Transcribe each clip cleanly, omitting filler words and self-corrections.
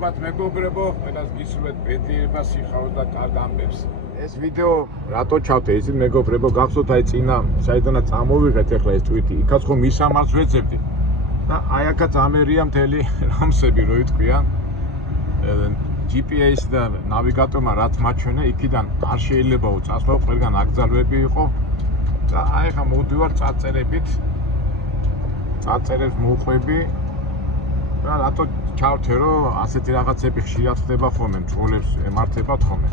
მოგესალმებათ მეგობრებო, ყველას გისურვებთ ბედნიერებას, სიხარულს და კარგ ამბებს. ეს ვიდეო რატო ჩავთე ისე მეგობრებო, გახსოვთ აი წინა საიდანაც წამოვიღეთ ახლა ეს ტვიტი, იქაც ხომ მისამართს ვეძებდი. და აი აქაც ამერია მთელი რამსები რო იტყვია. GPS და ნავიგატორმა რაც მაჩვენა, იქიდან არ შეიძლება უწასვლა, ყველგან აკრძალვები იყო. და აი ხა მოვდივარ წარწერებით. წარწერებს მოვყვები. და რატო ჩავთე რომ ასეთი რაღაცები ხშირად ხდება ხოლმე, მწოლებს ემართებათ ხოლმე.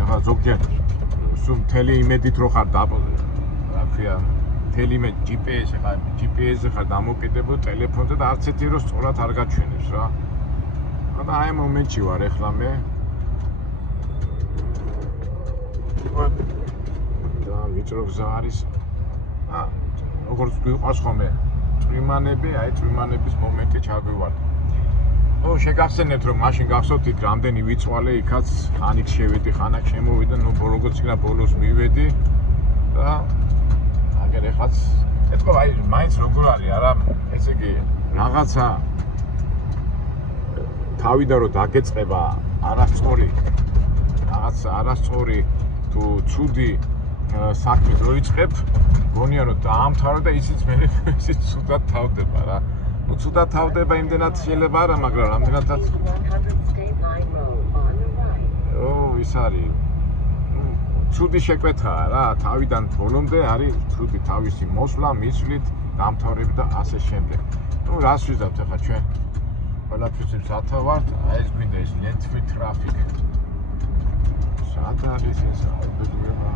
ეხლა ზოგჯერ სულ მთელი იმედით რო ხარ რა ქვია, მთელი იმედ GPS-ზე ხარ დამოკიდებული ტელეფონზე და არც ერთი რო სწორად არ გაჩვენებს რა. და აი მომენტში ვარ ეხლა მე. და ვიწრო გზა არის. როგორც გვიყვარს ხოლმე წვიმანები, აი წვიმანების მომენტი ჩაგვივარდა. შეგახსენებთ რომ მაშინ გახსოვთ იქ რამდენი ვიწვალე, იქაც ხან იქ შევედი, ხან აქ შემოვიდა, როგორც იქნა ბოლოს მივედი და აგერ ეხაც ეთქო აი მაინც როგორ არის არა, ესე იგი რაღაცა თავიდან რომ დაგეწყება არასწორი თუ ცუდი საქმე რო იწყებ, გონია რომ დაამთავრე და ისიც მე ისიც ცუდად თავდება რა. ну ცუდად თავდება იმდენად შეიძლება არა, მაგრამ რამდენადაც ის არის ცუდი შეკვეთაა რა, თავიდან ბოლომდე არის ცუდი თავისი მოსვლა, მისვლით, დამთავრებით და ასე შემდეგ. ну რას ვიზავთ ახლა ჩვენ? ყველაფერს სათა ვართ, აი ეს გვინდა ეს length traffic. სად არის ეს ალბეთურება?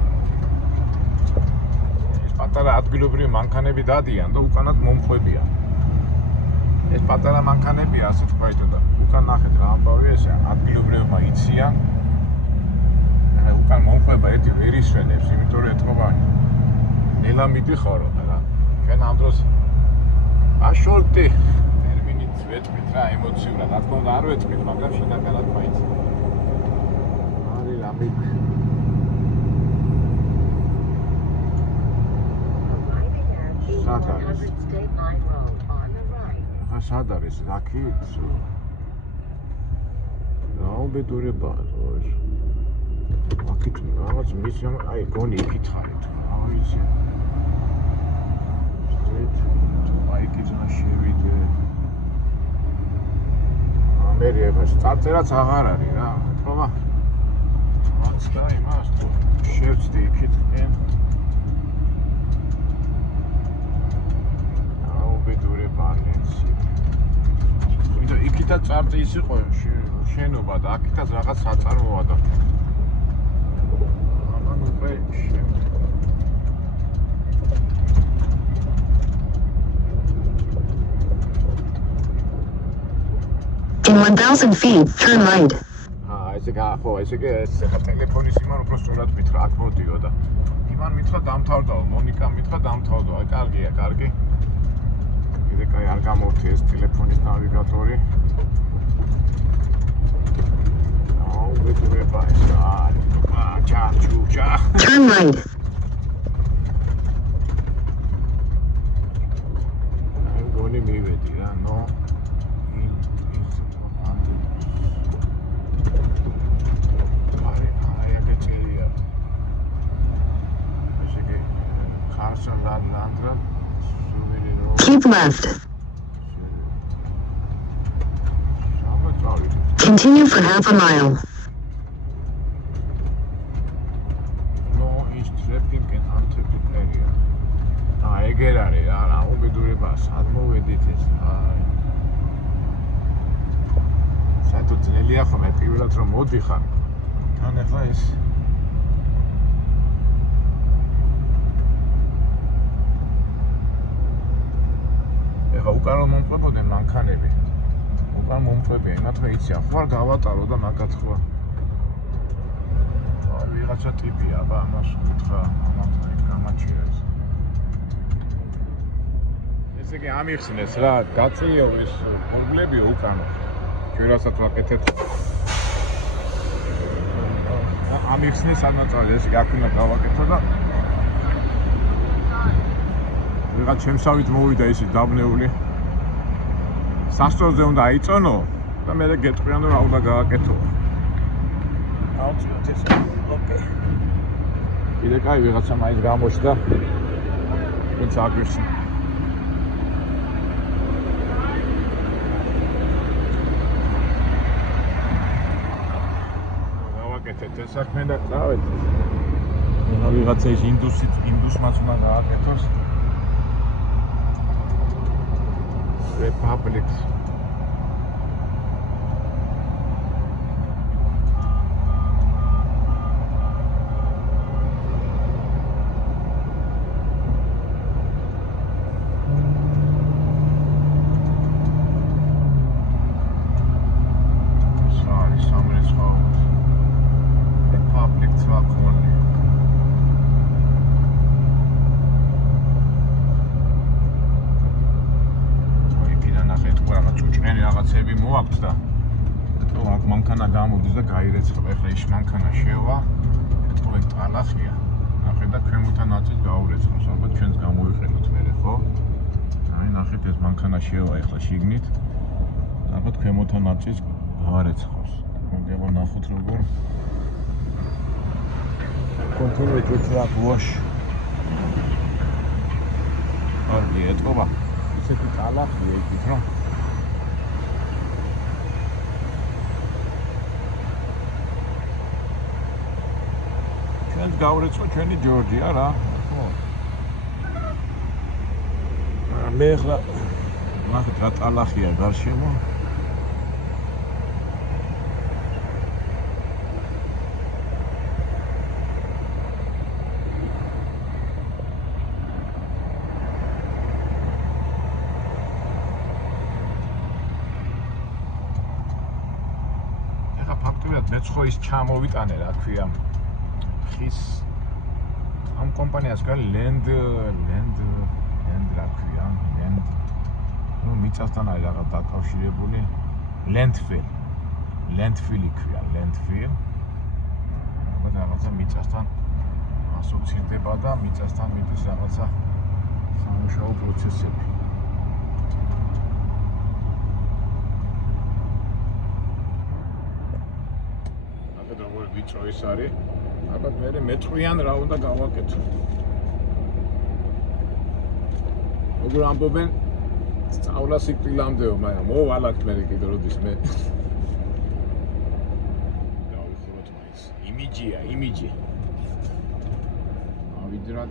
ეს პატარა ადგილობრივი მანქანები დადიან და უკანად მომხვებიან. ეს პატარა მანქანებია, ასე თქვა იტოდა. უკან ნახეთ რა ამბავია ეს, ადგილობრივებმა იციან. უკან მომხვება ერთი ვერ ისვენებს, იმიტომ რომ ეთქობა ნელა მიდიხარო რა. ჩვენ ამ დროს აშოლტი ტერმინით ვეთქვით რა, ემოციურად, რა თქმა უნდა არ ვეთქვით, მაგრამ შინაგანად მაინც. არის რამე სად არის? სად არის აქეთ? რაუბედურება ეს. აქეთ რაღაც მის აი გონი იქით ხარით. აი ისე. აი კიძნა შევიდე. ამერია ეს წარწერაც აღარ არის რა. თქმა. რაც და იმას თუ შევწდი იქით კენ. რაუბედურება ნენსი. და იქითაც წარწერის იყო შენობა და აქითაც რაღაც საწარმოა და ამან უკვე In 1000 feet, turn right. ესე ხა ტელეფონის იმან უფრო სწორად მითხრა, აქ მოდიო და იმან მითხრა დამთავრდაო, მონიკამ მითხრა დამთავრდაო, აი კარგია, კარგი. კიდე კაი არ გამოვთი ეს ტელეფონის ნავიგატორი. ვეძებება ეს ჩა. Turn right. აი გონი მივედი რა, ნო. აი აგეჭირია. ესე იგი ხარშან ლანდრა Keep left. Continue for half a mile. No is trapping and untrapped area. ეგერ არის რა, რაუბედურება, სად მოვედით ეს? საერთოდ ძნელია ხოლმე პირველად რომ მოდიხარ. თან ახლა ეს უკან რომ მომყვებოდნენ მანქანები. უკან მომყვებიან, მათქვა იციან, ხო არ გავატარო და მაგათ ხო. ვიღაცა ტიპია, აბა ამას უთხრა, ამათქვა გამაჩია ეს. ესე იგი ამიხსნეს რა, გაწიო ეს ფორგლებიო უკან. ჩვენ რასაც ვაკეთეთ. ამიხსნეს ანაწილე, ესე იგი აქ უნდა გავაკეთო და ვიღაც შემსავით მოვიდა ისე დაბნეული. სასწორზე უნდა აიწონო და მე გეტყვიან რომ რა უნდა გააკეთო. ავწიოთ ეს. ოკეი. კიდე კაი ვიღაცა მაინც გამოჩნდა. ვინც აგვიხსნა. გავაკეთეთ ეს საქმე და წავედით. ვიღაცა ის ინდუსმაც უნდა გააკეთოს. Republic. Sorry, somebody's home. Republic truck only. ჭუჭყენი რაღაცები მოაქვს და აქ მანქანა გამოდის და გაირეცხება. ეხლა ის მანქანა შევა. ეთქო ტალახია. ნახეთ და ქვემოთან ნაწილს გაურეცხავს. ალბათ ჩვენს გამოვიყენოთ მერე, ხო? აი ნახეთ ეს მანქანა შევა ეხლა შიგნით. ალბათ ქვემოთან ნაწილს გაარეცხავს. მოგება ნახოთ როგორ continue to truck wash. აი ეთქობა. ისეთი ტალახია იქით რა. გავრეცხო ჩვენი ჯორჯია რა. ხო. მე ახლა ნახეთ რა ტალახია გარშემო. ეხლა ფაქტობრივად მეც ხო ის ჩამოვიტანე რა ქვია. ხის ამ კომპანიას გა ლენდ რა ქვია ლენდ ნუ მიწასთან არის რაღაც დაკავშირებული ლენდფილი ქვია ლენდფილ აბა რაღაცა მიწასთან ასოცირდება და მიწასთან მიდის რაღაცა სამუშაო პროცესები აბა როგორ ვიწრო ის არის ალბათ მე მეწყვიან რა უნდა გავაკეთო. როგორ ამბობენ სწავლა სიკვდილამდეო, მაგრამ მოვალაგთ მე კიდე როდის მე. გავიხუროთ მაინც. იმიჯი. დავიძრათ.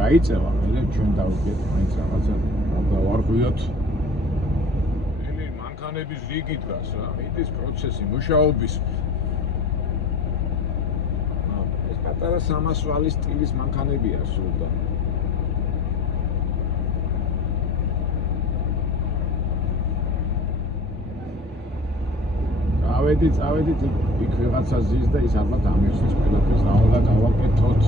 გაიწევა, მე ჩვენ დავდგეთ მაინც რაღაცა დავარღვიოთ. ელი მანქანების რიგი დგას რა, მიდის პროცესი მუშაობის. ეს პატარა 300 ვალის სტილის მანქანებია სულ და წავედით იქ ვიღაცა ზის და ის ალბათ ამიხსნის ყველაფერს რა უნდა გავაკეთოთ.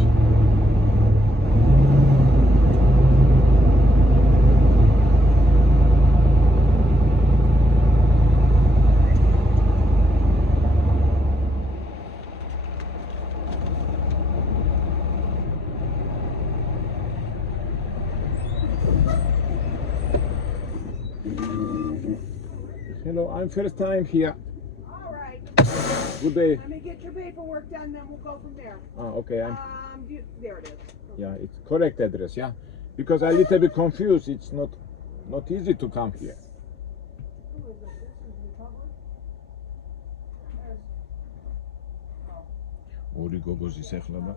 Hello, I'm first time here. All right. Good day. Let me get your paperwork done, then we'll go from there. Okay. There it is. Yeah, it's correct address, yeah. Because I'm a little bit confused. It's not easy to come here. Who is it? This is Republic? ორი გოგოზის ეხლება.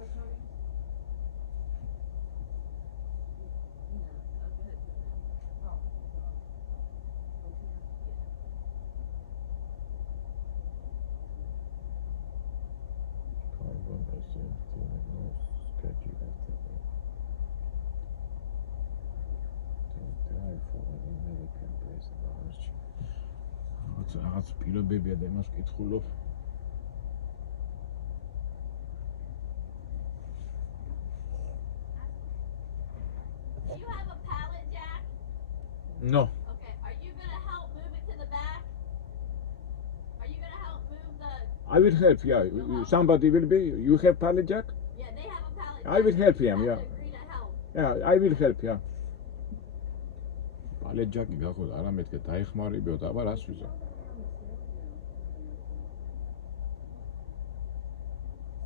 რაღაც პირობებია და იმას კითხულობ. Do you have a pallet jack? No. Okay, are you going to help move it to the back? I will help. Yeah, somebody will be. You have pallet jack? Yeah, they have a pallet. I will jack. help You him, have yeah. to agree to help. Yeah, I will help. Yeah. Pallet jack გახო არა მეთქე დაიხმარებიო და აბა რას ვიზა?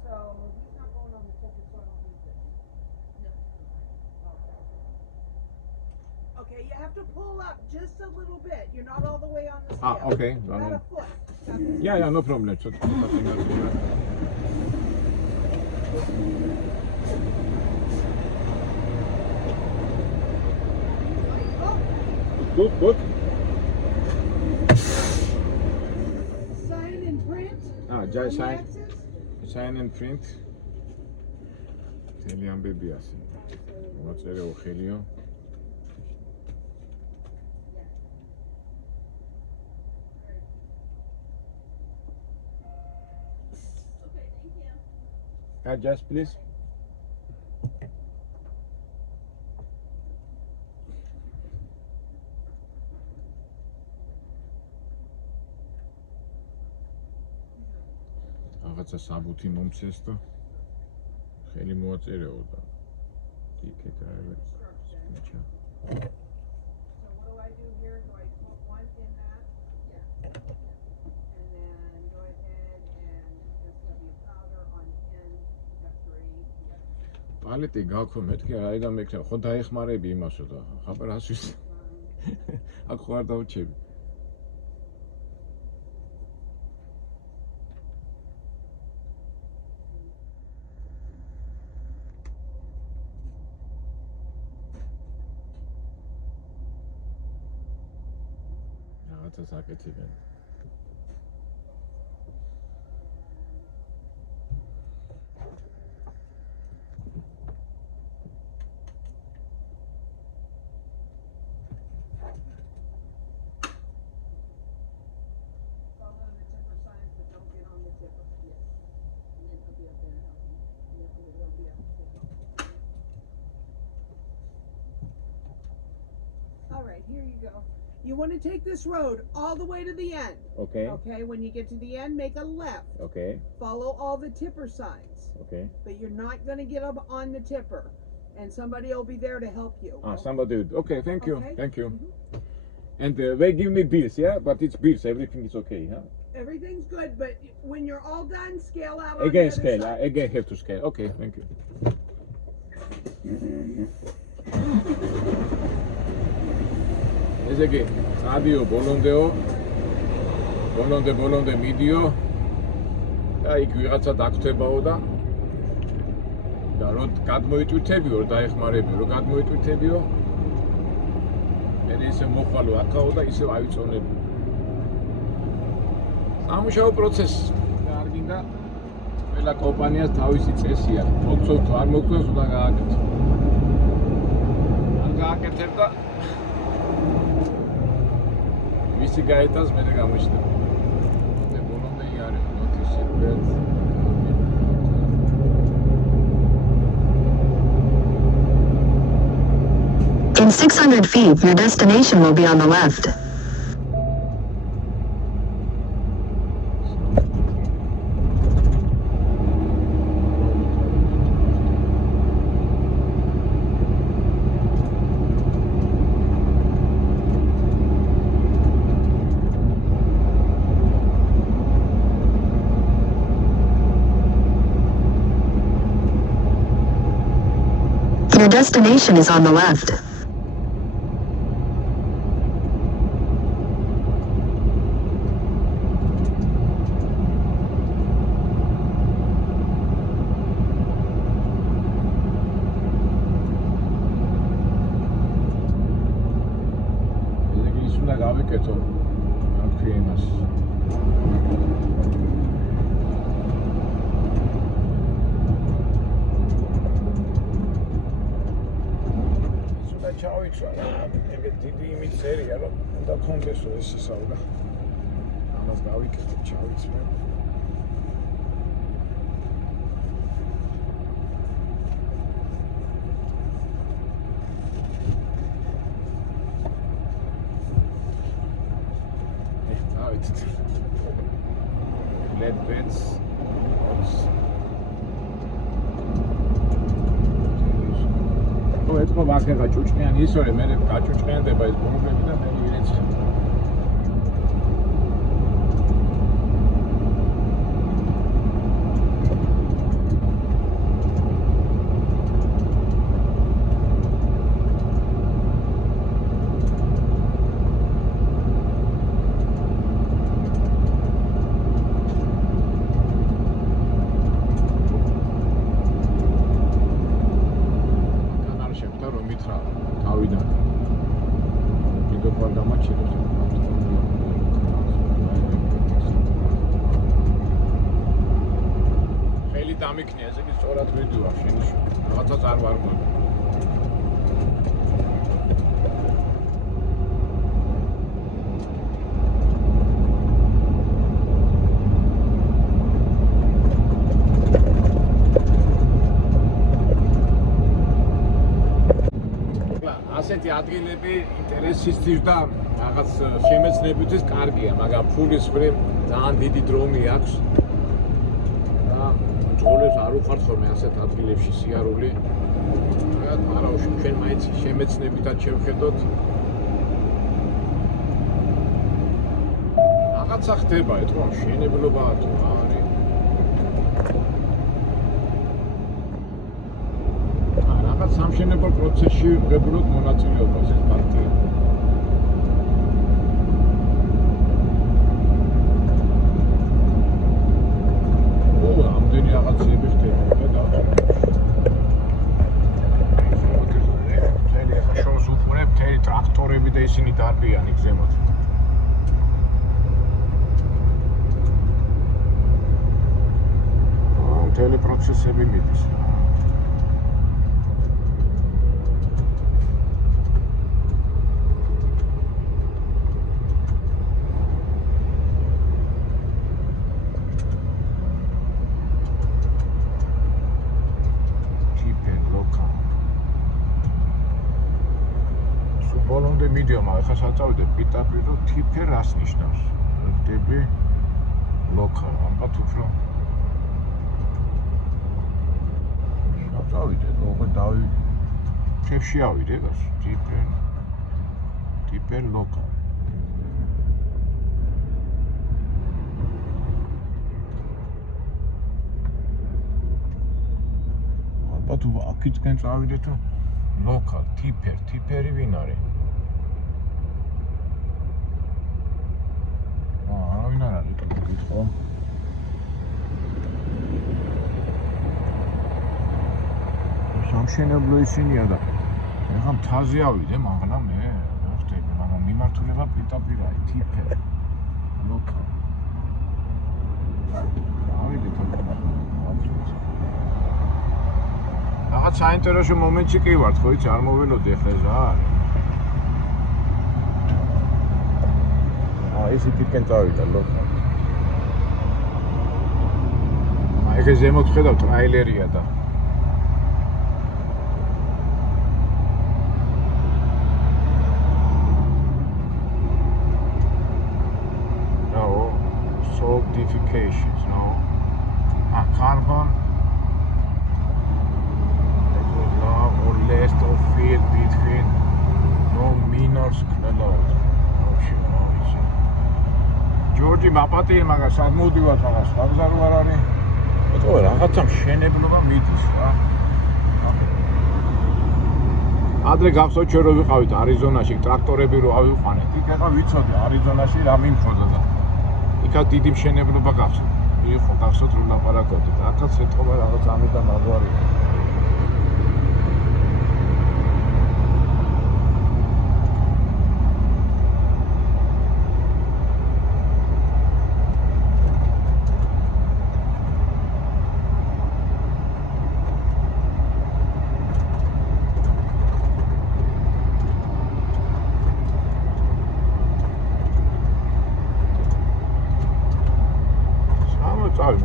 So he's not going on the ticket, so I don't need this. Okay, you have to pull up just a little bit. You're not all the way on the scale. Ah, okay. About a foot. Got this? Yeah, no problem. Oh, Good. sign and print. Ah, on just the sign. X's. Sign and print. ძალიან ბები ასე. მოწერეო ხელიო. Okay, thank you. Just please. რაღაცა საბუთი მომცეს და ხელი მოაწერეო და იქეთ არა. So what do I do here? Do I put one in that? Yeah. And then go ahead and SW powder on pin F3. პალეტი გაქვე მეთქე აიდან მეკრა ხო დაეხმარები იმასო და ხაპა რას ვის აქ ხო არ დავუჩები რაღაცა საკეთებენ Follow the tipper signs, but don't get on the tipper. Yes. And then he'll be up there to help you. Yep, he'll be up there. All right, here you go. You want to take this road all the way to the end. Okay. Okay, when you get to the end, make a left. Okay. Follow all the tipper signs. Okay. But you're not going to get up on the tipper. And somebody will be there to help you. Somebody would. Okay, thank you. Okay. Thank you. And they give me bills, yeah? But it's bills, everything is okay, huh? Everything's good, but when you're all done, scale out on Again the other scale, side. again have to scale. Okay, thank you. ესე იგი, წადიო ბოლომდეო. ბოლომდე მიდიო. და იქ ვიღაცა დაგხვდებაო და რო გადმოიტვირთებიო, რო დაეხმარებიო, რო გადმოიტვირთებიო. მე ისე მოხვალო აქაო და ისე ავიწონებიო. სამუშაო პროცესი. არ გინდა ყველა კომპანიას თავისი წესი აქვს. მოგწონთ თუ არ მოგწონს, უნდა გააკეთო. არ გააკეთებ და ვისი გაეტანს მე გამოჩნდება. მე ბოლომდე არის ნოტისი ვერც. In 600 feet, your destination will be on the left. Your destination is on the left. უნდა გავიკეთო ამ ქვემას. უნდა ჩავიცვა რა, ეგეთ დიდი იმით სერია რომ უნდა კონდესო ეს ისაო და ამას გავიკეთე, ჩავიცვა. Let beds ეთქო ვახერხა ჭუჭყიანი ისორი მე გაჭუჭყიანდება ეს ბომბები და მე ირეცხა. დამიქნია ესე კი სწორად ვიდეოა შენიშ რაღაცა არ ვარ მო ასეთი ადგილები ინტერესისთვის და რაღაც შემეცნებისთვის კარგია, მაგრამ ფულის მხრივ ძალიან დიდი დრომი აქვს. ძღოლებს არ უყვართ ხოლმე ასეთ ადგილებში სიარული. მაგრამ ჩვენ მაინც შემეცნებითად შევხედოთ. რაღაცა ხდება, ეთქო, მშენებლობაა თუ რა არის. რაღაც სამშენებლო პროცესში ვღებულობ მონაწილეობას ეს პარტია. ტრაქტორები და ისინი დარბიან იქ ზემოთ. მთელი პროცესები მიდის. ბოლომდე მიდიო, მაგრამ ხა საწავიდე პიტაპი რომ თიფე რას ნიშნავს? ხდები ლოკალ, ალბათ უფრო საწავიდე, როგორ დავი ჩებში ავიდე გას, თიფე ლოკალ. ალბათ აქეთკენ წავიდე თუ ლოკალ, თიფერი ვინ არის? არავინ არ არის ხო? სამშენებლო ისინია და ეხლა მთაზე ავიდე, მაგრამ მე ვერ ხდები, მაგრამ მიმართულება პირდაპირაა, თიფერი. ლოკალ. ავიდე თქო. რაღაც საინტერესო მომენტში კი ვართ, ხო იცი, არ მოველოდი ახლა ეს რა არის. ისეთი კენ წავიდა ლოკალ. ეგ ზემოთ ხედავ ტრაილერია და Solidifications, no? Carbon or less of field between no minors clouds. ჯორჯი მაპატიე მაგას სად მოვდივართ მაგას ვაგზარო არ არის. ეთქო რაღაცა მშენებლობა მიდის რა. ადრე გახსოვთ ჩვენ რომ ვიყავით არიზონაში ტრაქტორები რო ავიყვანეთ. იქ ეხა ვიცოდი არიზონაში რა მიმხოდა და იქაც დიდი მშენებლობა გახსოვთ. იყო გახსოვთ რომ ლაპარაკობდით. აქაც ეთქობა რაღაც ამიდან მაგვარი.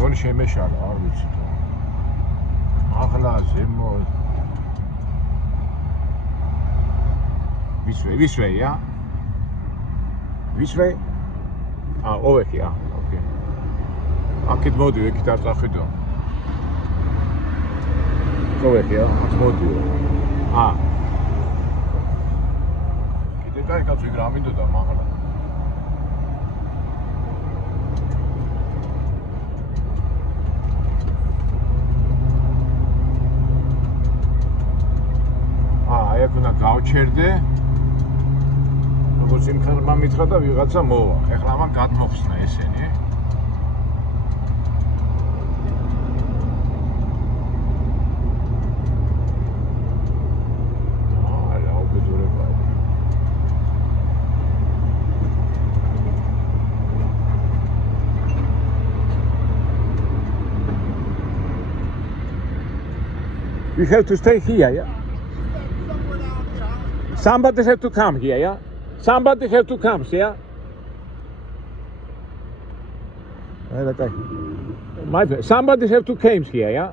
გონი შემეშალა, არ ვიცი თუ. ახლა ზემო This way, yeah? This way? Over here, okay. Akit modi, ekit ar წახვიდო. Over here, akit modi. კაი კაცო იქ რა მინდოდა მაღლა. აი აქ უნდა გავჩერდე. როგორც იმ ხალხმა მითხრა და ვიღაცა მოვა. ეხლა ამან გადმოხსნა ესენი. We have to stay here, yeah? Somebody have to come here, yeah? Somebody have to come, yeah? My friend, somebody have to came here, yeah?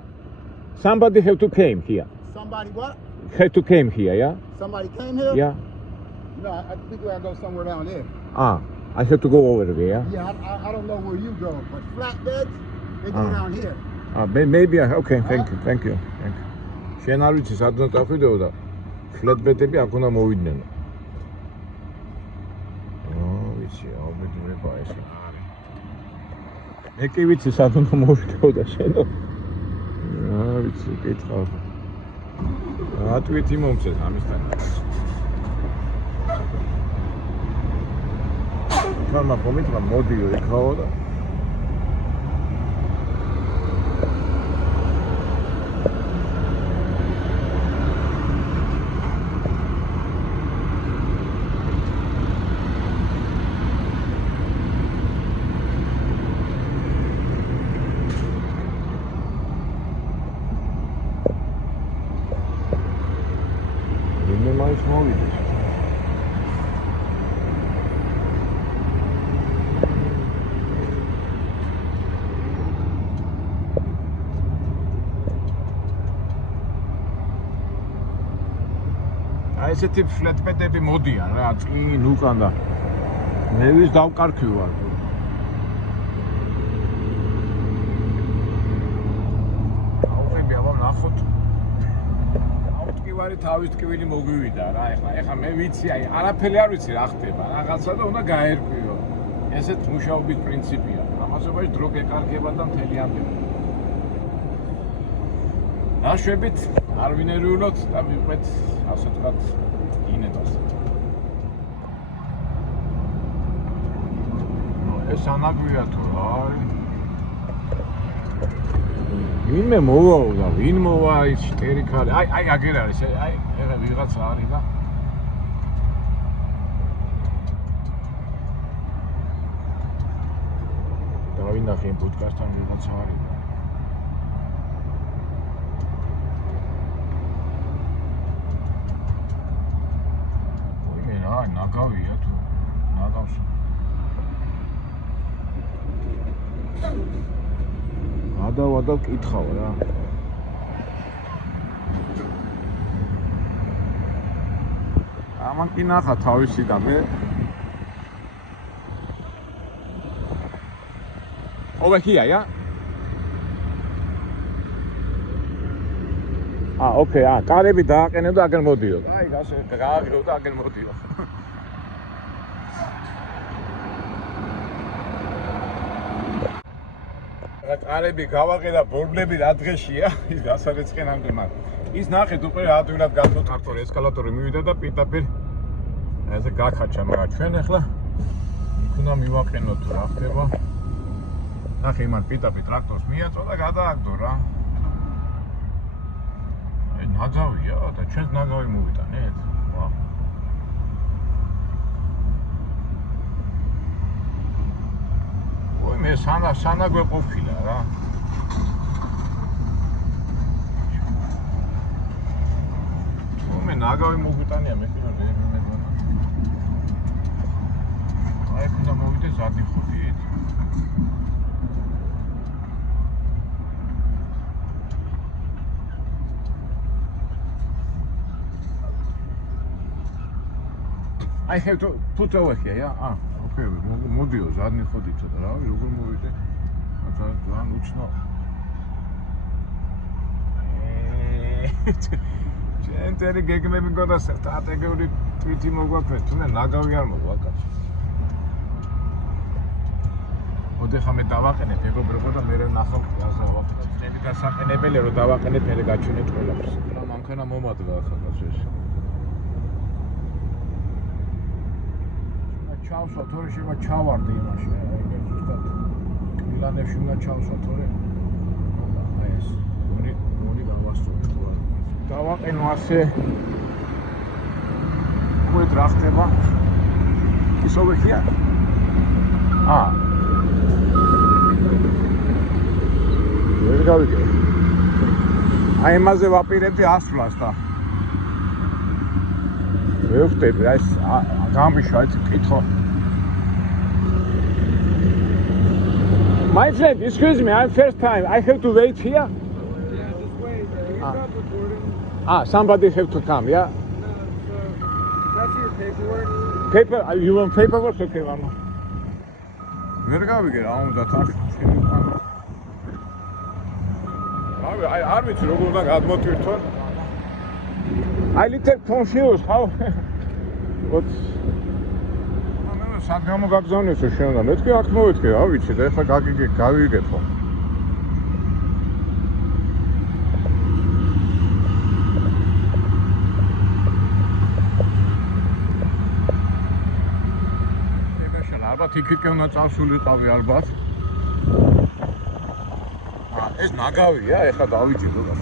Somebody have to came here. Somebody what? Have to came here, yeah? Somebody came here? Yeah. No, I think we gotta go somewhere down there. I have to go over there, yeah? Yeah, I don't know where you go, but flatbeds, they go down here. Maybe, okay, thank you. შენ არ ვიცი სად უნდა წახვიდეო და ფლეტბედები აქ უნდა მოვიდნენ. ვიცი, აუბედურება ეს არის. მე კი ვიცი სად უნდა მოვიდეო და შენო. ვიცი, კითხავ. რა თვითი მომწეს ამისთან. თორმა კომიტმა მოდიო იქაო და მაინც მოვიდეს. აი ესეთი ფლეტბედები მოდიან რა წინ უკან და მე ვის დავკარქვი ვარ. აუღები აბა ნახოთ. მტკივარი თავის ტკივილი მოგვივიდა რა ეხლა მე ვიცი აი არაფერი არ ვიცი რა ხდება რაღაცა და უნდა გაერკვიო ესეთ მუშაობის პრინციპია ამასობაში დრო გეკარგება და მთელი ამბები ნაშვებით არ ვინერიუნოთ და მივყვეთ ასე ვთქვათ ინეტოს ეს ანაგვია თუ რა არის ვინმე მოვაო და ვინ მოვა ის შტერიქალი აი აგერ არის აი ეხლა ვიღაცა არის და დავინახე იმ პოდკასტთან ვიღაცა არის და ოი რა ნაგავია თუ ნაგავს ადავ კითხავ რა ამან კი ნახა თავისი და მე over here, yeah? Okay, კარები დააყენე და აგერ მოდიო. აი, გასე გააგრო და აგერ მოდიო. კარები გავაყედა ბორბლები რა დღეშია ის გასარეცხენამდე მაგრამ ის ნახეთ უკვე ადვილად გაწოთართო ესკალატორი მივიდა და პირდაპირ ესე გაქაჩა მაგრამ ჩვენ ახლა იქ უნდა მივაყენოთ რა ხდება ნახე იმან პირდაპირ ტრაქტორს მიაწვა და გადააგდო რა აი ნაგავია და ჩვენს ნაგავი მოვიტანეთ ვა ой მე სანაგვე ყოფილა რა მე ნაგავი მოგვიტანია მე კიდევ აი უნდა მოვიდეს ადიხობით I have to put over here, yeah? Okay, მოდიო ზადნი ხოდი ცოტა რა ვიცი როგორ მოვიდე ძალიან უჩნო ენტერი გეგმები გქონდა სტრატეგიული თვითი მოგვაქვს, თუნდაც ნაგავი არ მოგვაკაც. ოდეხა მე დავაყენებ მეგობრებო და მე ნახავ გაზავახ. წები გასაყენებელი რომ დავაყენებ მე გაჩვენეთ ყველაფერს. რა მანქანა მომადგა ახლა გასვეს. ჩავსვა თორე შევა ჩავარდი იმაში, ეგ ზუსტად კილანებში უნდა ჩავსვა თორე. აი ეს გონი გავასწორე თორე. დავაყენო ასე. მოით რა ხდება? It's over here. ვერ გავიგე. აი იმაზე ვაპირებდი ასვლას და ვერ ვხვდები, აი გამიშვა ეს კითხვა. My friend, excuse me, I'm first time. I have to wait here. Yeah, just wait. You stop recording. Somebody have to come, yeah? No, so that's your paperwork. Paper, you want paperwork? Okay, mama. ვერ გავიგე რა უნდა თახში. არ ვიცი როგორ უნდა გადმოტვირთო. I little confused how. What? მე სად გამოგაგზავნესო შენ და მეთქი აქ მოვეთქე, რა ვიცი და ეხლა გავიგეთ ხო. ალბათ იქით უნდა წავსულიყავი ალბათ. ეს ნაგავია, ეხლა დავიჭირო რა.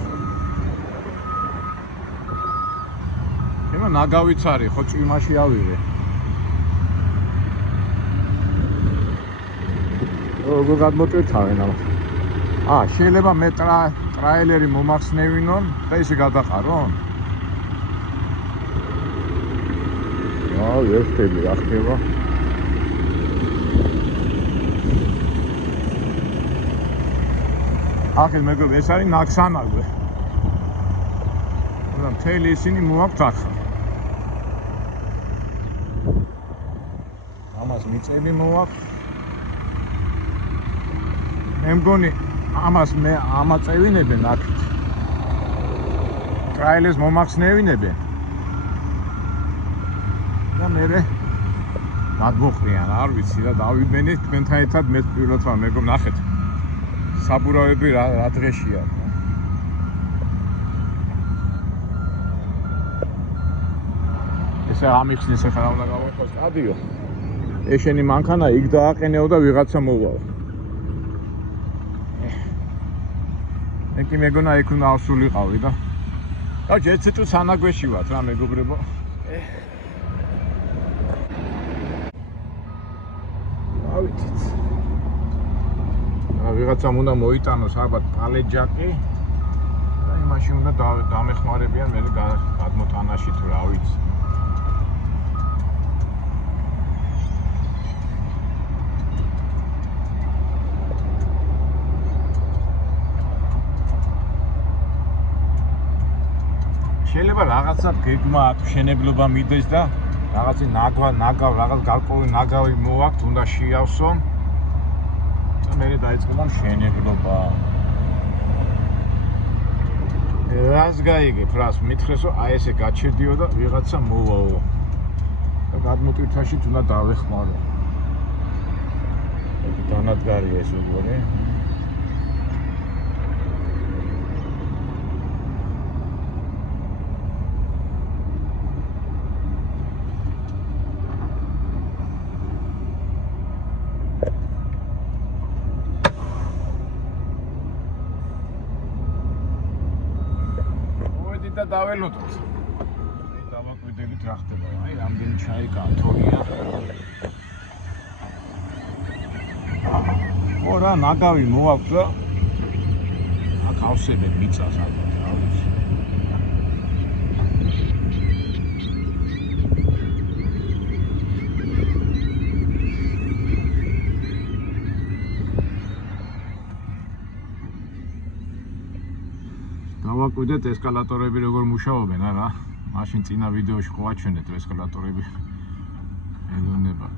ემა ნაგავიც არის, ხო წვიმაში ავიღე. როგორ გადმოწვეთავენ ამ. შეიძლება მე ტრაილერი მომახსნევინონ და ისე გადაყარონ. ვერ ხდები რა ხდება. ახლა მეგობრებო, ეს არის ნაქსანაგვე. და მთელი ისინი მოაქვთ ახლა. ამას მიწები მოაქვთ. მე მგონი ამას მე ამაწევინებენ აქეთ. ტრაილერს მომახსნევინებენ. და მე გადმოყრიან, არ ვიცი რა დავიბენე თქვენთან ერთად მე პირველად ვარ მეგობრებო, ნახეთ. საბურავები რა დღეშია. ესე ამიხსნის ახლა რა უნდა გავაკეთოს? ადიო. ეშენი მანქანა იქ დააყენეო და ვიღაცა მოვაო. მე კი მეგონა იქ უნდა ავსულიყავი და. და ჯერ თუ სანაგვეში ვართ რა მეგობრებო. ავიცით. ვიღაცამ უნდა მოიტანოს ალბათ პალეჯაკი და იმაში უნდა დამეხმარებიან მე გადმოტანაში თუ რა ვიცი. შეიძლება რაღაცა გეგმა აქვს მშენებლობა მიდეს და რაღაცი ნაგავ რაღაც გარკვეული ნაგავი მოაქვს უნდა შეავსო. მე დაიწყება მშენებლობა. რას გაიგებ, რას მითხრესო, აი ესე გაჩერდიო და ვიღაცა მოვაო. და გადმოტვირთვაში უნდა დავეხმარო. დანადგარია ეს როგორი. და დაველოდოთ. აი დავაკვირდებით რა ხდება. აი რამდენი ჩაიკა თორია. ორა ნაგავი მოაქვს და აქ ავსებებ მიწას ალბათ, რა ვიცი. დავაკვირდეთ ესკალატორები როგორ მუშაობენ, არა? მაშინ წინა ვიდეოში ხო აჩვენეთ ესკალატორები. ელონება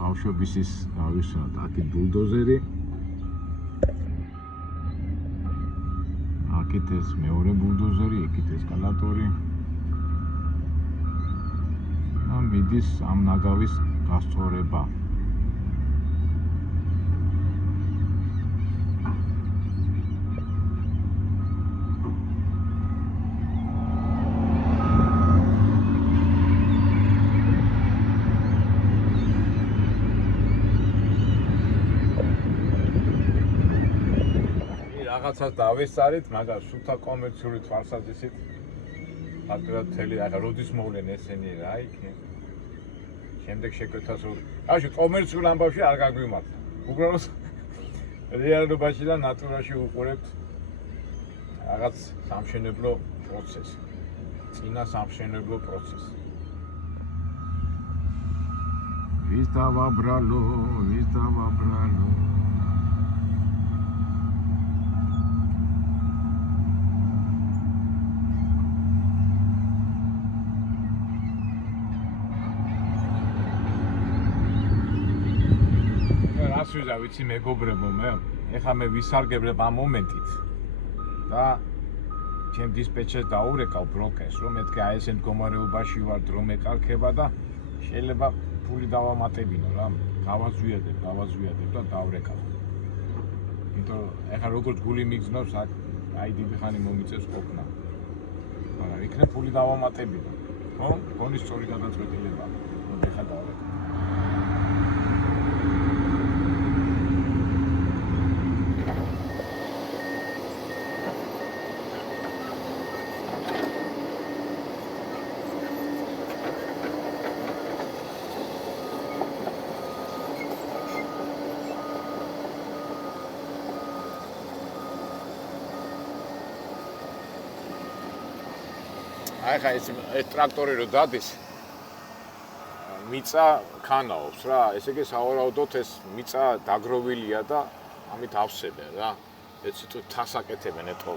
ბავშვობის ის დავისვათ, აქეთ ბულდოზერი. აქეთ ეს მეორე ბულდოზერი, იქით ესკალატორი. მიდის ამ ნაგავის გასწორება. რაღაცას დავესწარით, მაგრამ სულთა კომერციული თვალსაზრისით ფაქტობრივად მთელი ახლა როდის მოვლენ ესენი რა იქ შემდეგ შეკვეთას რომ აი კომერციულ ამბავში არ გაგვიმართა. უბრალოდ რეალობაში და ნატურაში უყურებთ რაღაც სამშენებლო პროცესს. წინა სამშენებლო პროცესს. ვის დავაბრალო, ვის დავაბრალო ვიზა ვიცი მეგობრებო მე ეხლა მე ვისარგებლებ ამ მომენტით და ჩემ დისპეჩერს დაურეკავ ბროკერს რომ მეთქე აი ესე მდგომარეობაში ვარ რომ ეკარქება და შეიძლება ფული დავამატებინო რა გავაზვიადებ და დავრეკავ იმიტომ ეხლა როგორც გული მიგზნობს აი დიდი ხანი მომიწევს ყოფნა მაგრამ იქნებ ფული დავამატებინო ხო გონის სწორი გადაწყვეტილება რომ ეხლა დავრეკავ აი ხა ეს ტრაქტორი რო დადის მიწა ქანაობს რა ესე იგი სავარაუდოდ ეს მიწა დაგროვილია და ამით ავსებენ რა ეს თვითონ თას აკეთებენ ეთქო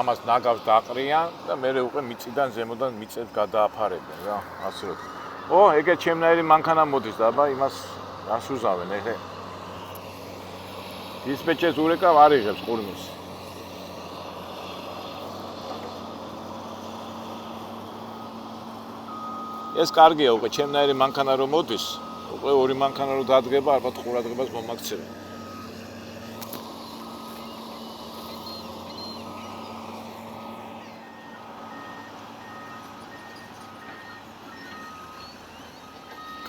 ამას ნაგავს დაყრიან და მერე უკვე მიწიდან ზემოდან მიწებს გადააფარებენ რა ასე რომ ო ეგეთ ჩემნაირი მანქანა მოდის და აბა იმას გასუზავენ ეხე დისპეჩერს ურეკავ არ იღებს ყურმის. ეს კარგია უკვე ჩემნაირი მანქანა რომ მოდის, უკვე ორი მანქანა რომ დადგება, ალბათ ყურადღებას მომაქცევენ.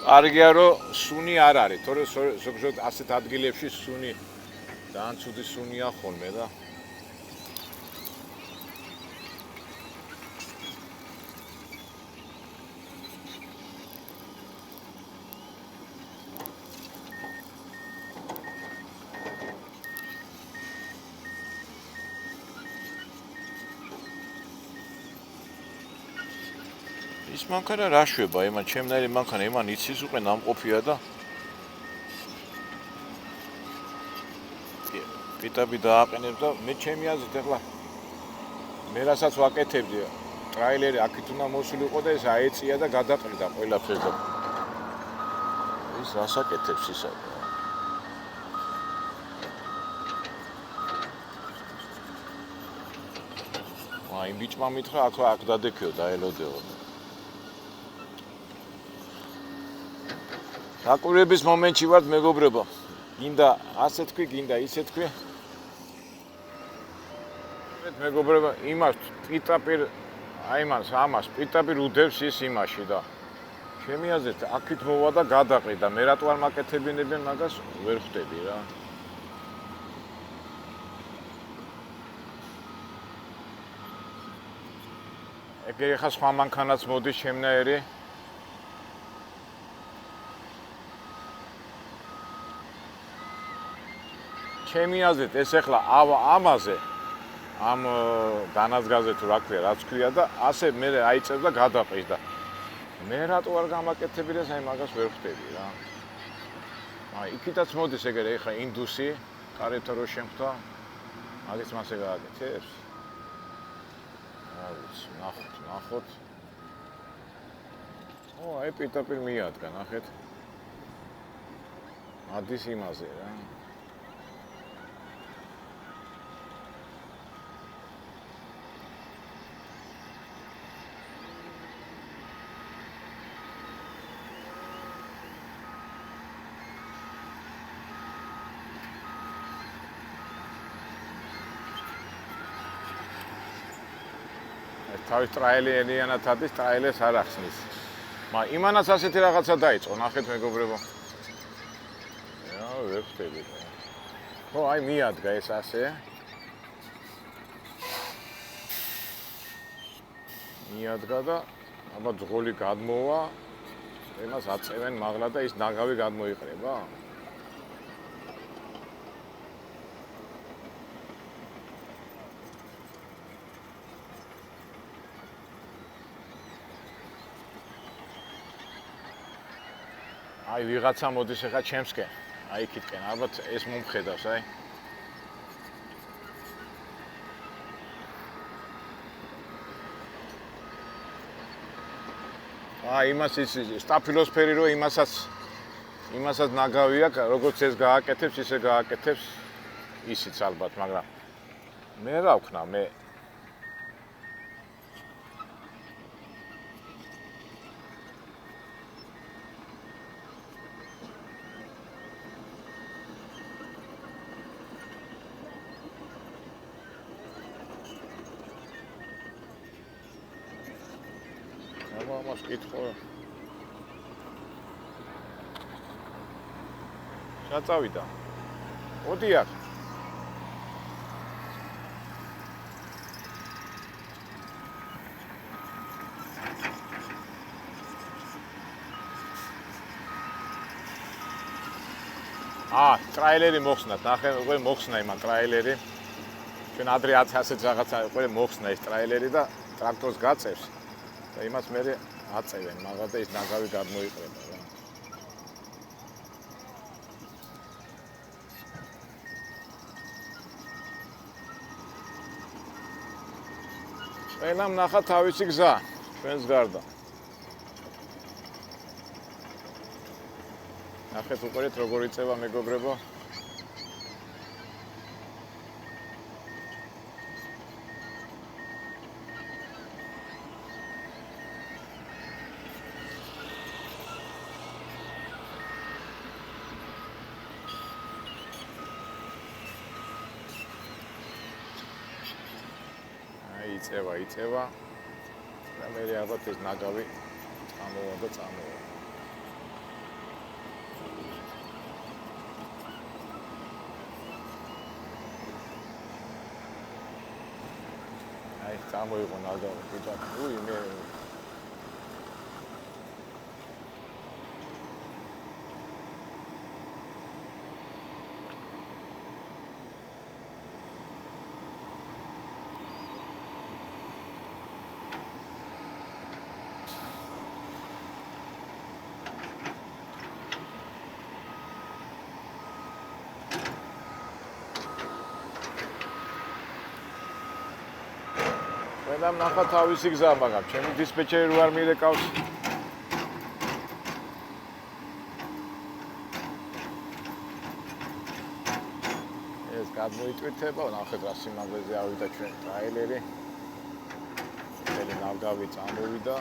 კარგია რომ სუნი არ არის, თორე ზოგადად ასეთ ადგილებში სუნი ძალიან ცუდი სუნია ხოლმე და ის მანქანა რა შვება, იმან ჩემნაირი მანქანა, იმან იცის უკვე ნამყოფია და პიტაპი დააყენებს და მე ჩემი აზრით ახლა მე რასაც ვაკეთებდი ტრაილერი აქეთ უნდა მოსულიყო და ეს აეწია და გადაყრიდა ყველაფერს და ის რას აკეთებს ისა აი ბიჭმა მითხრა აქ დადექიო დაელოდეო დაკვირვების მომენტში ვართ მეგობრებო გინდა ასე თქვი გინდა ისე თქვი მეგობრებო იმას პიტაპირ აი ამას პიტაპირ უდევს ის იმაში და ჩემი აზრით აქით მოვა და გადაყიდა მე რატო არ მაკეთებინებენ მაგას ვერ ხვდები რა ეგრე ხა სხვა მანქანაც მოდის შემნაირი ჩემი აზრით ეს ახლა ამაზე ამ განაზგაზე თუ რა ქვია რაც ქვია და ასე მე აიწევს და გადაყის და მე რატო არ გამაკეთები და აი მაგას ვერ ხვდები რა აი იქითაც მოდის ეგრე ახლა ინდუსი კარებთან რო შემხთა მაგის მასე გააკეთებს რა ვიცი ნახოთ ო აი პიტაპირ მიადგა ნახეთ ადის იმაზე რა ეს თავის ტრაილიანად ადის, ტრაილერს არ ახსნის. მაგრამ იმანაც ასეთი რაღაცა დაიწყო, ნახეთ მეგობრებო. ვერ ხდები. ხო, აი მიადგა ეს ასე. მიადგა და აბა ძღოლი გადმოვა. იმას აწევენ მაღლა და ის ნაგავი გადმოიყრება. აი ვიღაცა მოდის ახლა ჩემსკენ. აი იქითკენ, ალბათ ეს მომხედავს, აი. იმას ის სტაფილოსფერი რო იმასაც ნაგავი აქვს, როგორც ეს გააკეთებს, ისე გააკეთებს ისიც ალბათ, მაგრამ მე რა ვქნა, მე ამას კითხო. ჩაწავიდა. ოდიახ. ტრაილერი მოხსნათ, ნახე, უკვე მოხსნა იმან ტრაილერი. ჩვენ ადრე 1000-ს რაღაცა უკვე მოხსნა ეს ტრაილერი და ტრაქტორს გაწევს. და იმას მე აწევენ, მაგრამ და ის ნაგავი გადმოიყრება რა. ყველამ ნახა თავისი გზა, ჩვენს გარდა. ნახეთ უყურეთ როგორ იწევა მეგობრებო. იწევა და მე ალბათ ეს ნაგავი წამოვა და წამოვა. აი წამოიღო ნაგავი, ბიჭო. მე ყველამ ნახა თავისი გზა, მაგრამ ჩემი დისპეჩერი რო არ მირეკავს. ეს გადმოიტვირთება, ნახეთ რა სიმაღლეზე ავიდა ჩვენ ტრაილერი. ეს ნავგავი წამოვიდა.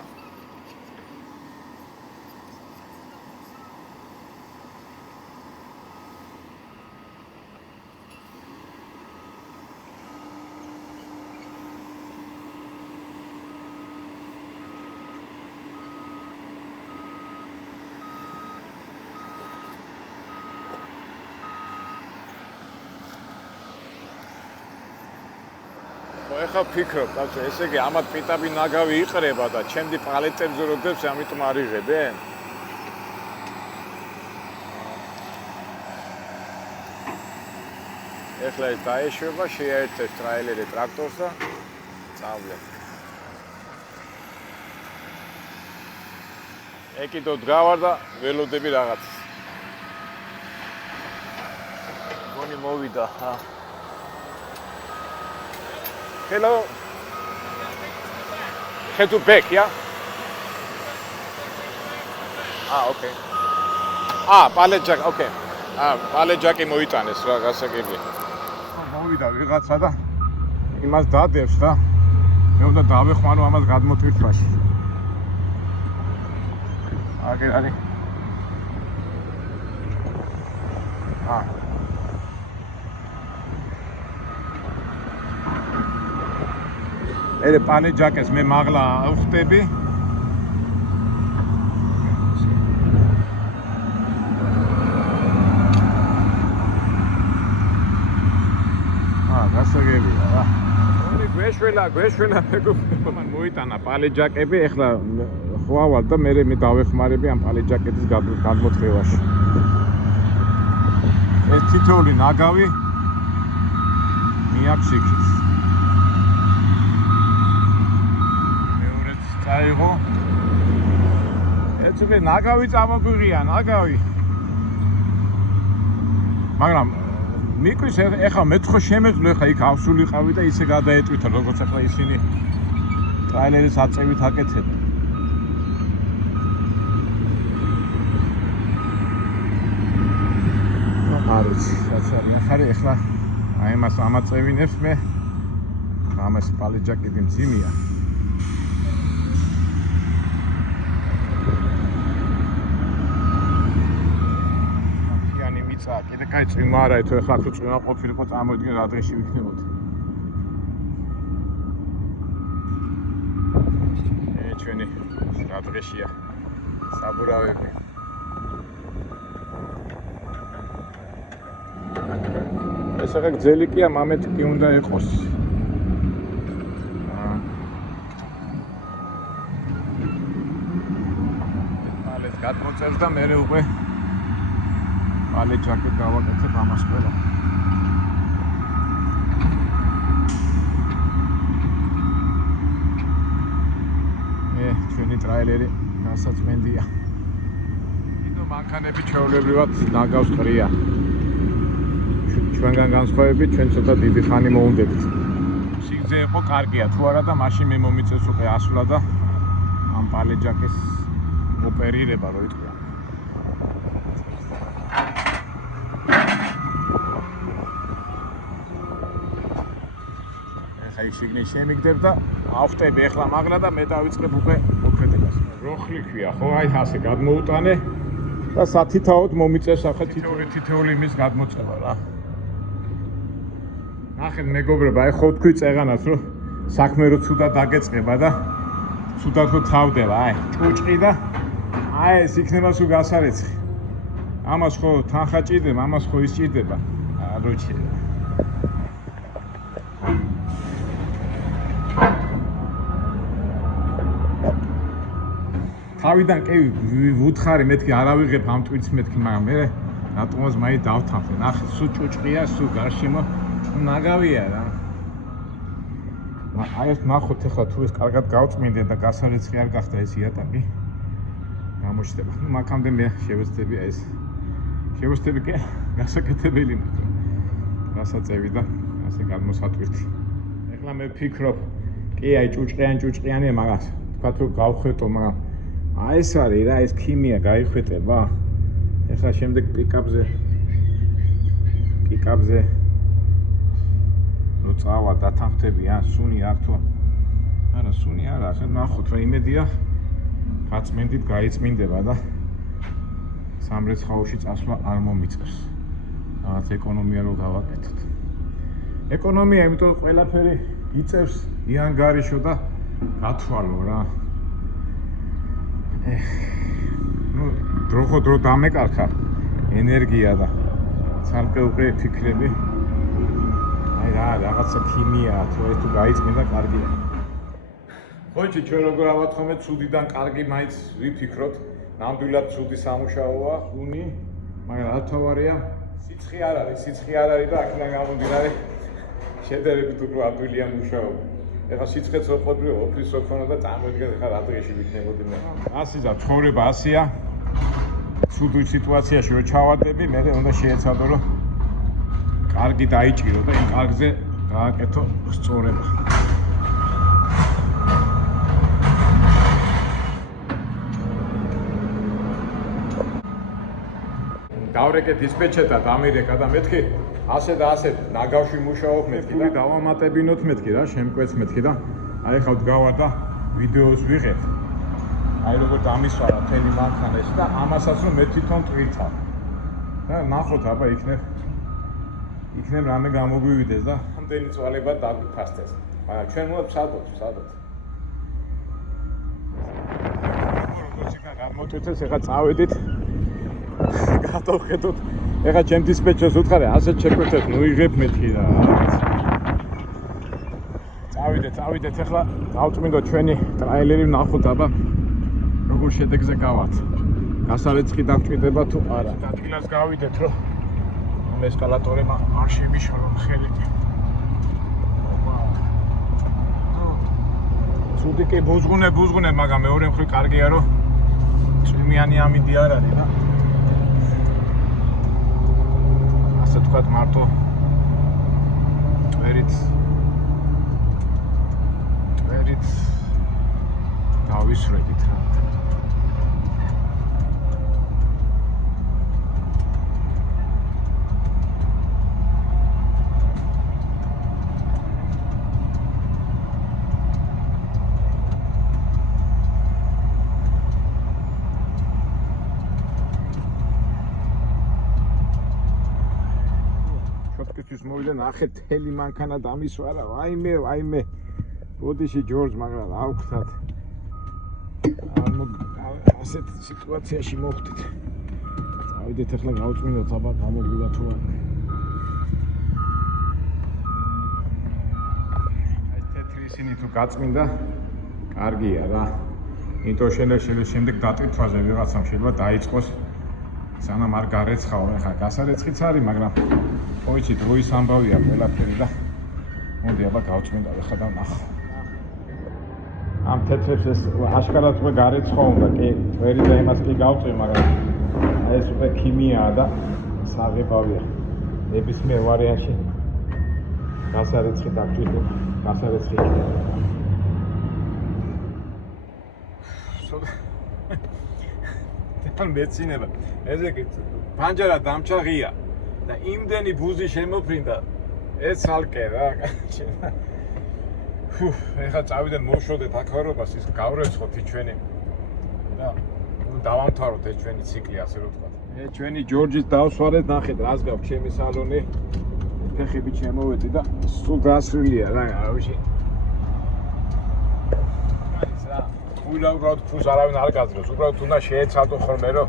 ეხა ფიქრობ, კაცო, ესე იგი ამათ პიტაბი ნაგავი იყრება და ჩემი პალეტებზე როდებს, ამიტომ არ იღებენ? ეხლა ეს დაეშვება, შეაერთებს ტრაილერი ტრაქტორს და წავლებს. ეკიდო დგავარ და ველოდები რაღაც. გონი მოვიდა, ხა. Hello. Head to back, yeah? Okay. Pallet jack, okay. Pallet jack-ი მოიტანეს რა გასაგებია. მოვიდა ვიღაცა და იმას დადებს და მე უნდა დავეხმარო ამას გადმოტვირთვაში. არის. მე პალეჯაკეს მე მაღლა ვხვდები. გასაგებია რა. ორი გვეშველა მეგობრებო, მან მოიტანა პალეჯაკები, ეხლა ხვავალ და მე დავეხმარები ამ პალეჯაკეთის გადმოთხევაში. ეს თითოეული ნაგავი მიაქვს იქით. მეორეც წაიღო. ეცები ნაგავი წამოგვიღია, ნაგავი. მაგრამ მიკვის ეხლა მე ხო შემეძლო ეხლა იქ ავსულიყავი და ისე გადაეტვითა როგორც ეხლა ისინი ტრაილერის აწევით აკეთებენ. არიცი, რაც არის ახალი ეხლა აი მას ამაწევინებს მე ამას პალეჯაკები მძიმეა. კიდე კაი წვიმა არა თუ ეხლა თუ წვიმა ყოფილიყო წამოვიდგენ რა დღეში ვიქნებოდი. ჩვენი რა დღეშია საბურავები. ეს ახლა გძელი კი ამამეთ კი უნდა იყოს. მალე გადმოწევს და მე უკვე პალეჯაკი დავაკეთებ ამას ყველა. ჩვენი ტრაილერი გასაწმენდია. ნუ მანქანები ჩვეულებრივად ნაგავს ყრია. ჩვენგან განსხვავებით ჩვენ ცოტა დიდი ხანი მოუნდებით. სიგრძე იყო კარგია თუ არა და მაშინ მე მომიწევს უკვე ასვლა და ამ პალეჯაკის ოპერირება რო იტყვია. აი შიგნით შემიგდებ და ავხტები ახლა მაღლა და მე დავიწყებ უკვე მოქმედებას. როხლი ქვია ხო? აი ასე გადმოუტანე და სათითაოდ მომიწევს ახლა თითოეული იმის გადმოწევა რა. ნახეთ მეგობრებო, აი ხო თქვი წეღანას რომ საქმე რო ცუდად დაგეწყება და ცუდად რო თავდება, აი ჭუჭყი და აი ეს იქნება სულ გასარეცხი. ამას ხო თანხა ჭირდება, ამას ხო ის ჭირდება. რო ჭირდება. თავიდან კი ვუთხარი მეთქი არ ავიღებ ამ ტვირთს მეთქი, მაგრამ მე რატომაც მაინც დავთანხმე. ნახე, სულ ჭუჭყია, სულ გარშემო ნაგავია რა. აი ეს ნახოთ ახლა თუ ეს კარგად გავწმინდე და გასარეცხი არ გახდა ეს იატაკი. გამოჩნდება. ნუ მაგამდე მე შევეცდები ეს. შევეცდები კი გასაკეთებელი მაქვს. გასაწევი და ასე გადმოსატვირთი. ეხლა მე ვფიქრობ, კი აი ჭუჭყიანია მაგას. თქვა რომ გავხვეტო, მაგრამ აი ეს არის რა, ეს ქიმია გაიხვეტება. ეხლა შემდეგ პიკაპზე რო წავა დათანხმდებიან, სუნი აქ თუ არა, სუნი არა, ახლა ნახოთ რა იმედია გაწმენდით გაიწმინდება და სამრეცხაოში წასვლა არ მომიწევს. რაღაც ეკონომია რო გავაკეთოთ. ეკონომია, იმიტომ რომ ყველაფერი იწევს იანგარიშო და გათვალო რა. ნუ დრო დამეკარხა ენერგია და ცალკე ფიქრები. აი რა, რაღაცა ქიმიაა, თუ გაიწმინდა კარგია. ხოჭი ჩვენ როგორ ავათხოვნეთ ცუდიდან კარგი მაინც ვიფიქროთ. ნამდვილად ცუდი სამუშაოა, სუნი, მაგრამ რა თავარია? სიცხე არ არის და აქედან გამომდინარე შედარებით უფრო ადვილია მუშაობა. ეხლა სიცხეც რო ყოფილი ოფისს რო ქონა და წამოვიდგენ ახლა რა დღეში ვიქნებოდი მე. ასია ცხოვრება ასია. ცუდ სიტუაციაში რო ჩავარდები, მე უნდა შეეცადო რომ კარგი დაიჭირო და იმ კარგზე გააკეთო სწორება. დავრეკე დისპეჩერთა დამირეკა და მეთქი ასე და ასე ნაგავში მუშაობ მეთქი და დავამატებინოთ მეთქი რა, შემკვეთს მეთქი და აი ხავ დგავარ და ვიდეოს ვიღებ. აი როგორ დამისვარა მთელი მანქანა ეს და ამასაც რომ მე თვითონ ტვირთავ. და ნახოთ აბა იქნებ რამე გამოგვივიდეს და ამდენი წვალება დაგვიფასდეს. ჩვენ მოვცადოთ. როგორც იქნა გამოტვირთეს, ეხლა წავედით. გადავხედოთ. ეხლა ჩემ დისპეჩერს უთხარი, ასეთ შეკვეთეთ, ნუ იღებ მეთქი რა. წავიდეთ, ეხლა გავწმინდოთ ჩვენი ტრაილერი ვნახოთ აბა როგორ შედეგზე გავართ. გასარეცხი დაგჭირდება თუ არა. ადგილას გავიდეთ, რომ ესკალატორი არ შემიშალონ ხელით. ცუდი კი ბუზგუნე, მაგრამ მეორე მხრივ კარგია, რომ წვიმიანი ამინდი არ არის და ასე თქვათ მარტო ტვერით დავისრედით რა. ჩოტკისთვის მოვიდა ნახეთ თელი მანქანა დამისვა რა. ვაიმე. ბოდიში ჯორჯ მაგრამ რა ვქთათ. ასეთ სიტუაციაში მოვხდით. წავიდეთ ახლა გავწმინდოთ აბა გამოგვიდა თუ არა. ეს თეთრი ისინი თუ გაწმინდა, კარგია რა. იმიტომ შემდეგ დატვირთვაზე ვიღაცამ შეიძლება დაიწყოს. სანამ არ გარეცხაო, ეხლა გასარეცხიც არის, მაგრამ ვიცი დროის ამბავია ყველაფერი და მოდი აბა გავწმინდა ეხლა და ვნახო. ამ თეთრებს ეს აშკარად უკვე გარეცხვა უნდა, კი, წვერი და იმას კი გავწევ, მაგრამ ეს უკვე ქიმიაა და საღებავია. ნებისმიერ ვარიანტში გასარეცხი დაგჭირდება, გასარეცხი. თან მეცინება. ესე კი პანჯარა დამჩაღია და იმდენი ბუზი შემოფრინდა ეს ალკე რა. ეხლა წავიდეთ მოვშოდეთ აქაურობას ის გავრეცხოთ ჩვენი და დავამთავროთ ეს ჩვენი ციკლი ასე რომ ვთქვათ. ჩვენი ჯორჯის დავსვარეთ, ნახეთ რას გაქვს ჩემი სალონი. ფეხები შემოვედი და სულ დასრილია რა, აუში. არის რა. უბრალოდ ფულს არავინ არ გაძლევს, უბრალოდ უნდა შეეცადო ხოლმე რომ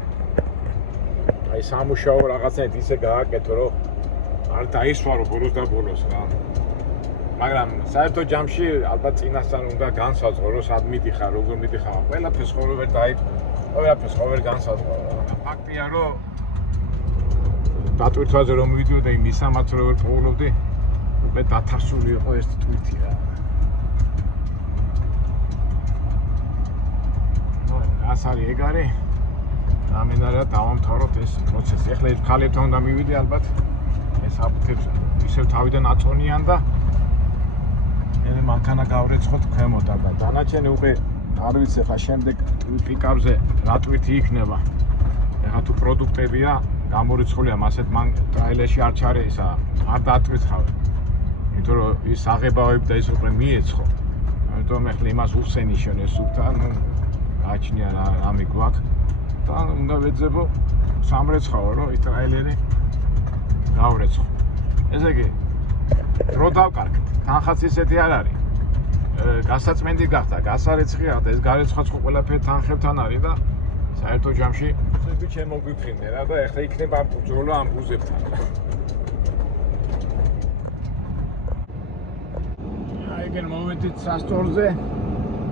აი სამუშაო რაღაცნაირად ისე გააკეთო რომ არ დაისვარო ბოლოს და ბოლოს რა. მაგრამ საერთო ჯამში ალბათ წინასწარ უნდა განსაზღვრო რომ სად მიდიხარ, როგორ მიდიხარ, ყველაფერს ყოველ განსაზღვრო. ფაქტია რომ დატვირთვაზე რომ მივიდიოდი და იმ მისამაც როგორ პოულობდი, უკვე დათარსული იყო ეს ტვირთი რა. ას არის ეგ არის. რამენარა დავამთავროთ ეს პროცესი. ეხლა ეს ქალებთან უნდა მივიდე ალბათ. ეს აბუთებს ისევ თავიდან აწონიან და ეხლა მანქანა გავრეცხოთ ქვემოთ და დანარჩენი უკვე არ ვიცი ეხლა შემდეგ პიკაპზე რა ტვირთი იქნება. ეხლა თუ პროდუქტებია გამორიცხულია მასეთ მან ტრაილერში არ ჩარეისა, არ დატვირთავ. იმიტომ რომ ის აღებავები და ის უკვე მიეცხო. ამიტომ ეხლა იმას უსენიშონ ეს უკთან გააჩნია რა მიგვაქვს და უნდა ვეძებო სამრეცხაო რომ ის ტრაილერი გავრეცხო. ესე იგი დრო დავკარგეთ. თანხაც ისეთი არ არის. გასაწმენდი გახდა, გასარეცხი გახდა, ეს გარეცხაც ყველაფერი თანხებთან არის და საერთო ჯამში ზები შემოგვიფრინე რა და ეხლა იქნება ბრძოლა ამ ბუზებთან. აი ეგენ მომენტით სასტორზე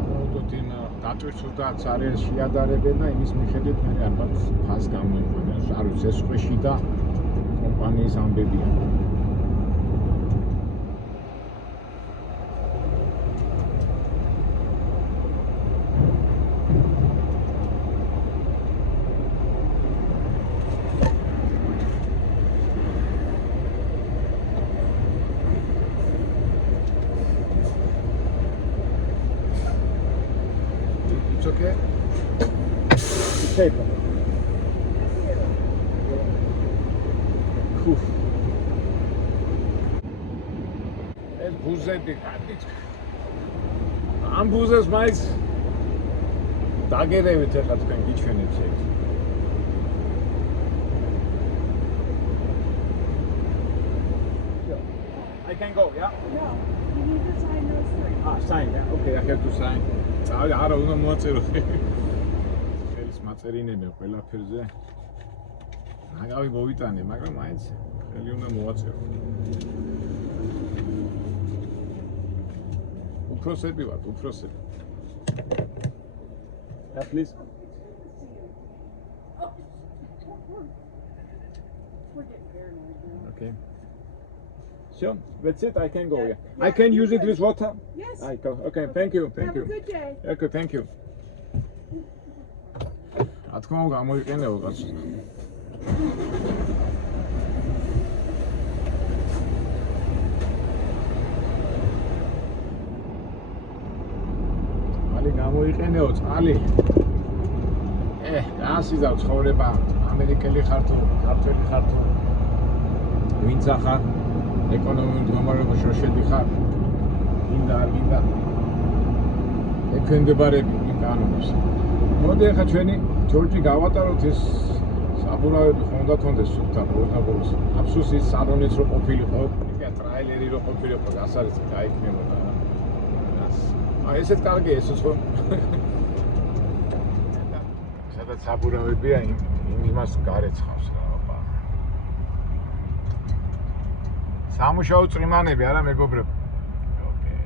მოვდოთ იმ დატვირთულაც არის შეადარებენ და იმის მიხედვით მე ალბათ ფას გამოიყვანოს. არ ვიცი ეს ხვეში და კომპანიის ამბებია. It's okay. Paper. ეს ბუზები გადით. ამ ბუზებს მაინც დაგერევით ახლა თქვენ გიჩვენებთ ეს. I can go, yeah? No, you need to sign those sign. Okay, I have to sign. არა უნდა მოაწერო. ხელის მაწერინები ყველაფერზე. ნაგავი მოვიტანე, მაგრამ მაინც ხელი უნდა მოაწერო. უფროსები ვართ, უფროსები. Please. We're getting paranoid now. Okay. Sure, that's it. I can go. Yeah. I can use it with water. Yes. I go. Okay, thank you. Thank Have you. a good day. Okay, thank you. რა თქმა უნდა, გამოიყენეო კაცო. მალე გამოიყენეო წყალი. გასიზავ ცხოვრება, ამერიკელი ხარ თუ ქართველი ხარ თუ ვინც ახარ ეკონომიკურ მდგომარეობაში რო შედიხარ, გინდა არ გინდა ექვემდებარები იმ კანონებს. მოდი ახლა ჩვენი ჯორჯი გავატაროთ ეს საბურავები ხონდა თონდეს სულთან ბოლოს. აფსუსი სალონიც რო ყოფილიყო, იქა ტრაილერი რო ყოფილიყო, გასარიც გაიქნებოდა. აი ესეც კარგია ესეც ხო? სადაც საბურავებია იმას გარეცხავს რა აბა. სამუშაო წრიმანები არა მეგობრებო. ოკეი,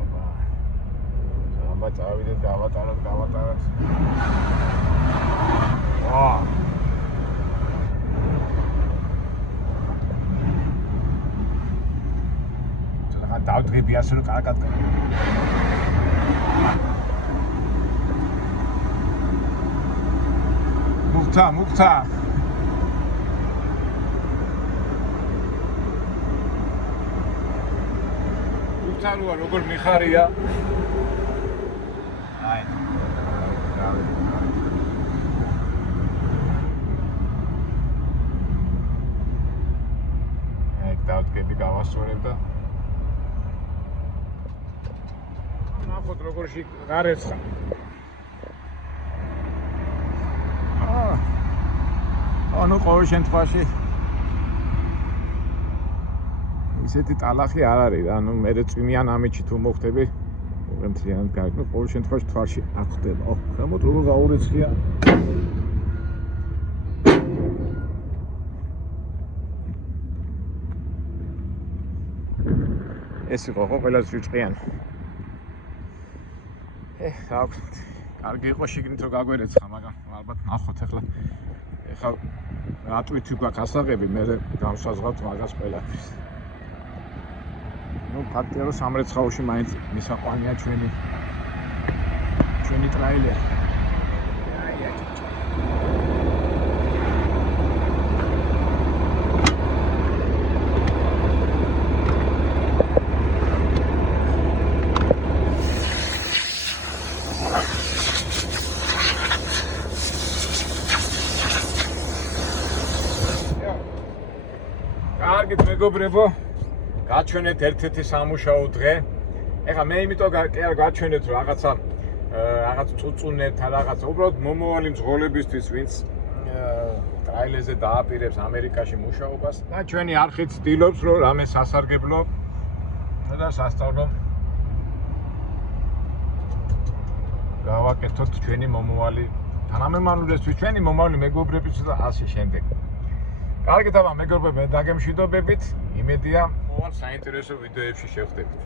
აბა. აბა წავიდეთ გავატაროთ. ვა. თან დავდგები ასე რომ კარგად მუქთა როა როგორ მიხარია აი ეგ დავდგები გავასწორებ და ნახოთ როგორ გარეცხა ანუ ყოველ შემთხვევაში ისეთი ტალახი არ არის რა, ანუ მე წვიმიან ამიჩი თუ მოხდები, უღემთლიანად გარკვე, ყოველ შემთხვევაში თვალში არ ხდება. ო, გამოთ როგორ გაურეცხია. ეს იყო ხო ყველას ვიწყიანი. კარგი იყო შიგნით რომ გაგვერეცხა, მაგრამ ალბათ ნახოთ ახლა. ეხლა რატვით გვაქვს ასაღები, მე გავსაზღავთ მაგას ყველაფერს. ნუ ფაქტია რომ სამრეცხაოში მაინც მისაყვანია ჩვენი ტრაილერი. კარგით მეგობრებო, გაჩვენეთ ერთ-ერთი სამუშაო დღე. ეხლა მე იმიტომ კი არ გაჩვენეთ რომ რაღაც წუწუნებთ, რაღაც უბრალოდ მომავალი მძღოლებისთვის, ვინც ტრაილერზე დააპირებს ამერიკაში მუშაობას და ჩვენი არხით ცდილობს რომ რამე სასარგებლო და სასწავლო გავაკეთოთ ჩვენი მომავალი თანამემამულესთვის, ჩვენი მომავალი მეგობრებისთვის და ასე შემდეგ. კარგით აბა მეგობრებო, დაგემშვიდობებით. იმედია, მოვალ საინტერესო ვიდეოებში შევხვდებით.